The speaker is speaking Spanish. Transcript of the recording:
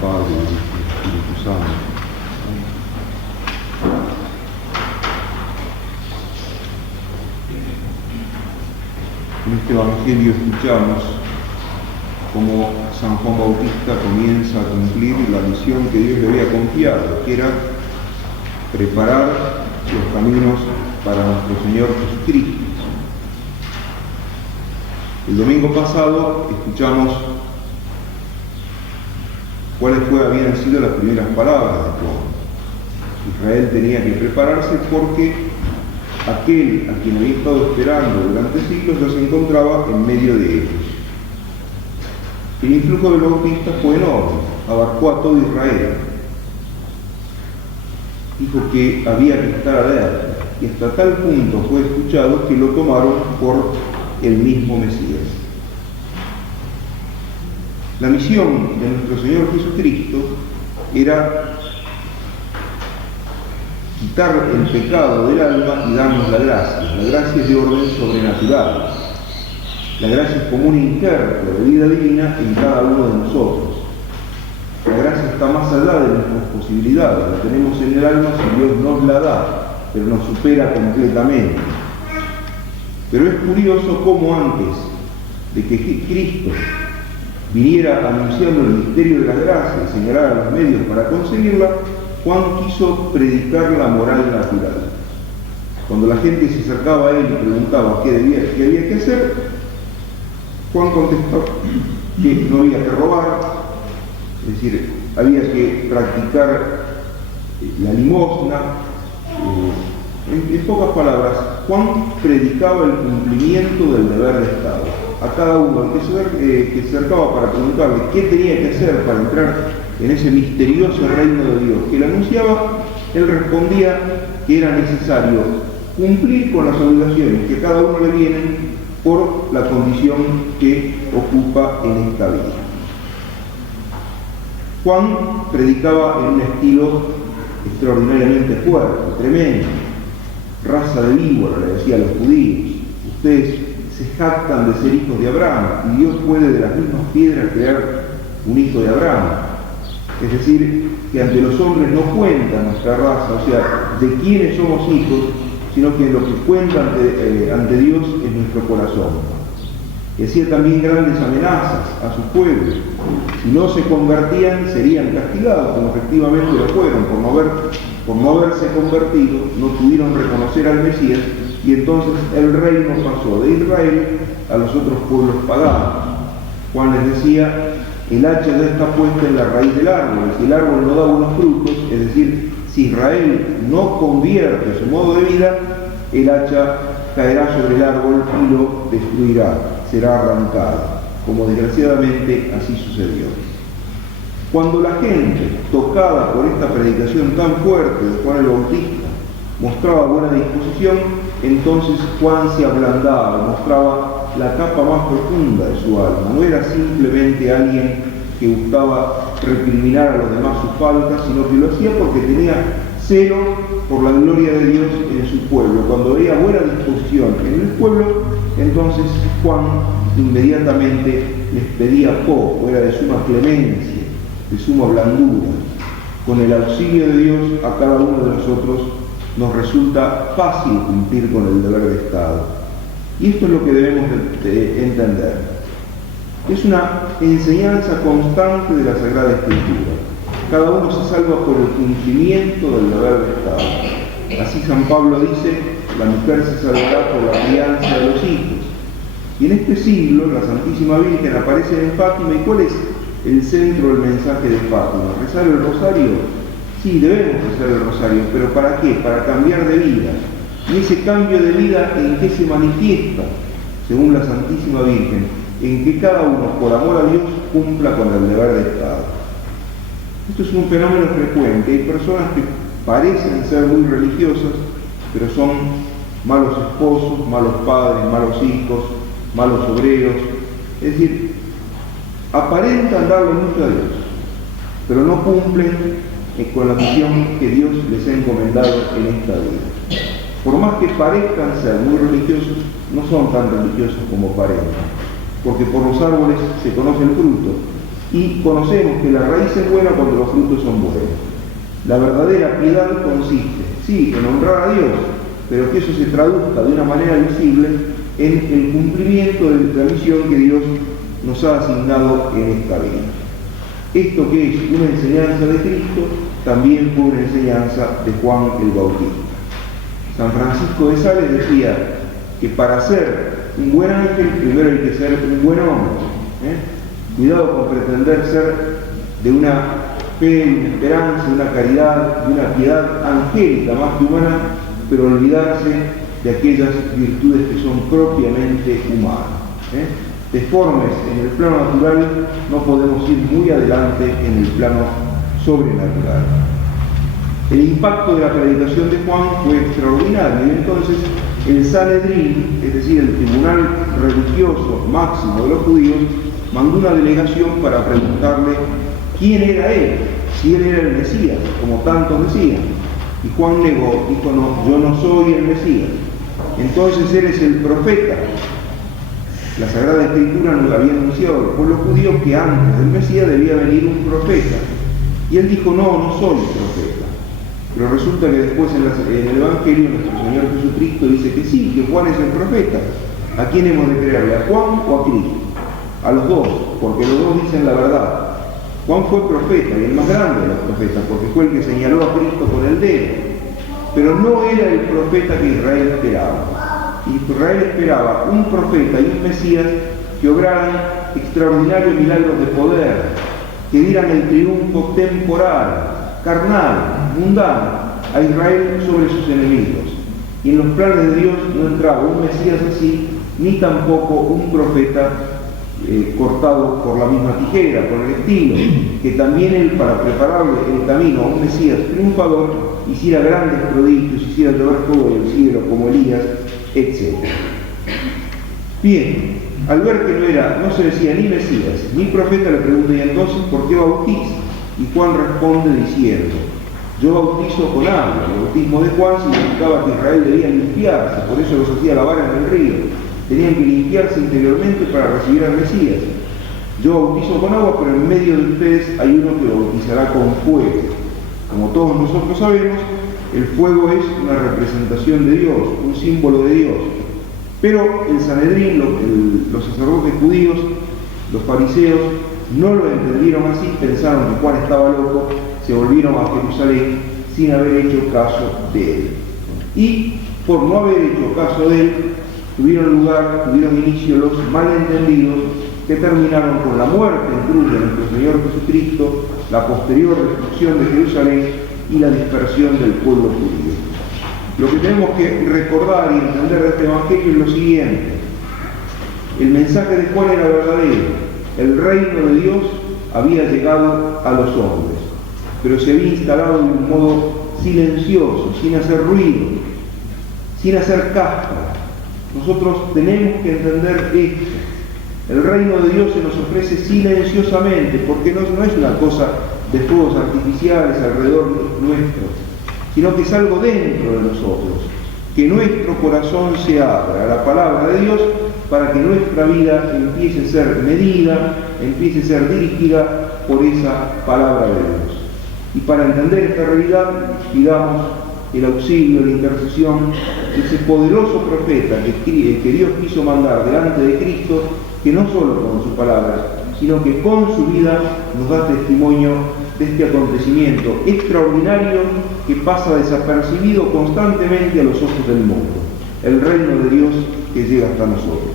Padre, del Espíritu Santo. En este Evangelio escuchamos cómo San Juan Bautista comienza a cumplir la misión que Dios le había confiado, que era preparar los caminos para nuestro Señor Jesucristo. El domingo pasado escuchamos cuáles habían sido las primeras palabras de Juan. Israel tenía que prepararse porque aquel a quien había estado esperando durante siglos ya se encontraba en medio de ellos. El influjo del Bautista fue enorme, abarcó a todo Israel. Dijo que había que estar alerta, y hasta tal punto fue escuchado que lo tomaron por el mismo Mesías. La misión de nuestro Señor Jesucristo era quitar el pecado del alma y darnos la gracia. La gracia es de orden sobrenatural. La gracia es como un injerto de vida divina en cada uno de nosotros. La gracia está más allá de nuestras posibilidades. La tenemos en el alma si Dios nos la da, pero nos supera completamente. Pero es curioso cómo antes de que Cristo viniera anunciando el misterio de la gracia y señalara los medios para conseguirla, Juan quiso predicar la moral natural. Cuando la gente se acercaba a él y preguntaba qué había que hacer, Juan contestó que no había que robar, es decir, había que practicar la limosna. En pocas palabras, Juan predicaba el cumplimiento del deber de Estado. A cada uno que se acercaba para preguntarle qué tenía que hacer para entrar en ese misterioso reino de Dios que él anunciaba, él respondía que era necesario cumplir con las obligaciones que a cada uno le vienen por la condición que ocupa en esta vida. Juan predicaba en un estilo extraordinariamente fuerte, tremendo. Raza de víbora, le decía a los judíos, ustedes se jactan de ser hijos de Abraham y Dios puede de las mismas piedras crear un hijo de Abraham. Es decir, que ante los hombres no cuenta nuestra raza, o sea, de quiénes somos hijos, sino que lo que cuenta ante Dios es nuestro corazón. Y hacía también grandes amenazas a su pueblo. Si no se convertían, serían castigados, como efectivamente lo fueron, por no haberse convertido, no pudieron reconocer al Mesías, y entonces el reino pasó de Israel a los otros pueblos paganos. Juan les decía, el hacha ya está puesta en la raíz del árbol, si el árbol no da unos frutos, es decir, si Israel no convierte su modo de vida, el hacha caerá sobre el árbol y lo destruirá, será arrancado, como desgraciadamente así sucedió. Cuando la gente, tocada por esta predicación tan fuerte de Juan el Bautista, mostraba buena disposición, entonces Juan se ablandaba, mostraba la capa más profunda de su alma. No era simplemente alguien que gustaba recriminar a los demás sus faltas, sino que lo hacía porque tenía celo por la gloria de Dios en su pueblo. Cuando veía buena disposición en el pueblo, entonces Juan inmediatamente les pedía poco, era de suma clemencia, de suma blandura. Con el auxilio de Dios a cada uno de nosotros nos resulta fácil cumplir con el deber de Estado. Y esto es lo que debemos de entender. Es una enseñanza constante de la Sagrada Escritura. Cada uno se salva por el cumplimiento del deber de Estado. Así San Pablo dice, la mujer se salvará por la crianza de los hijos. Y en este siglo, la Santísima Virgen aparece en Fátima. ¿Y cuál es el centro del mensaje de Fátima? ¿Rezar el rosario? Sí, debemos rezar el rosario, pero ¿para qué? Para cambiar de vida. Y ese cambio de vida, ¿en qué se manifiesta? Según la Santísima Virgen, en que cada uno, por amor a Dios, cumpla con el deber de Estado. Esto es un fenómeno frecuente. Hay personas que parecen ser muy religiosas, pero son malos esposos, malos padres, malos hijos, malos obreros. Es decir, aparentan darle mucho a Dios, pero no cumplen con la misión que Dios les ha encomendado en esta vida. Por más que parezcan ser muy religiosos, no son tan religiosos como parecen, porque por los árboles se conoce el fruto. Y conocemos que la raíz es buena cuando los frutos son buenos. La verdadera piedad consiste, sí, en honrar a Dios, pero que eso se traduzca de una manera visible en el cumplimiento de la misión que Dios nos ha asignado en esta vida. Esto que es una enseñanza de Cristo, también fue una enseñanza de Juan el Bautista. San Francisco de Sales decía que para ser un buen ángel, primero hay que ser un buen hombre. Cuidado con pretender ser de una fe, de una esperanza, de una caridad, de una piedad angélica más que humana, pero olvidarse de aquellas virtudes que son propiamente humanas. Deformes en el plano natural, no podemos ir muy adelante en el plano sobrenatural. El impacto de la predicación de Juan fue extraordinario y entonces el Sanedrín, es decir, el tribunal religioso máximo de los judíos, mandó una delegación para preguntarle quién era él, si él era el Mesías, como tantos decían. Y Juan negó, dijo: no, yo no soy el Mesías. Entonces eres el profeta. La Sagrada Escritura nos había anunciado al pueblo judío que antes del Mesías debía venir un profeta. Y él dijo: no, no soy profeta. Pero resulta que después en el Evangelio nuestro Señor Jesucristo dice que sí, que Juan es el profeta. ¿A quién hemos de creerle? ¿A Juan o a Cristo? A los dos, porque los dos dicen la verdad. Juan fue profeta, y el más grande de los profetas, porque fue el que señaló a Cristo con el dedo. Pero no era el profeta que Israel esperaba. Israel esperaba un profeta y un Mesías que obraran extraordinarios milagros de poder, que dieran el triunfo temporal, carnal, mundano, a Israel sobre sus enemigos. Y en los planes de Dios no entraba un Mesías así, ni tampoco un profeta cortado por la misma tijera, por el estilo, que también él, para prepararle el camino a un Mesías triunfador, hiciera grandes prodigios, hiciera llover fuego del cielo como Elías, etc. Bien, al ver que no se decía ni Mesías ni profeta, le pregunta: ¿y entonces por qué bautiza? Y Juan responde diciendo: yo bautizo con agua. El bautismo de Juan significaba que Israel debía limpiarse, por eso los hacía lavar en el río. Tenían que limpiarse interiormente para recibir al Mesías. Yo bautizo con agua, pero en medio de ustedes hay uno que bautizará con fuego. Como todos nosotros sabemos, el fuego es una representación de Dios, un símbolo de Dios. Pero el Sanedrín, los sacerdotes judíos, los fariseos, no lo entendieron así, pensaron que Juan estaba loco, se volvieron a Jerusalén sin haber hecho caso de él. Y por no haber hecho caso de él, tuvieron inicio los malentendidos que terminaron con la muerte en cruz de nuestro Señor Jesucristo, la posterior destrucción de Jerusalén y la dispersión del pueblo judío. Lo que tenemos que recordar y entender de este Evangelio es lo siguiente: el mensaje de Juan era verdadero, el reino de Dios había llegado a los hombres, pero se había instalado de un modo silencioso, sin hacer ruido, sin hacer caspa. Nosotros tenemos que entender esto. El reino de Dios se nos ofrece silenciosamente, porque no es una cosa de fuegos artificiales alrededor nuestro, sino que es algo dentro de nosotros, que nuestro corazón se abra a la palabra de Dios para que nuestra vida empiece a ser medida, empiece a ser dirigida por esa palabra de Dios. Y para entender esta realidad, pidamos el auxilio, la intercesión de ese poderoso profeta que Dios quiso mandar delante de Cristo, que no solo con su palabra, sino que con su vida nos da testimonio de este acontecimiento extraordinario que pasa desapercibido constantemente a los ojos del mundo, el reino de Dios que llega hasta nosotros.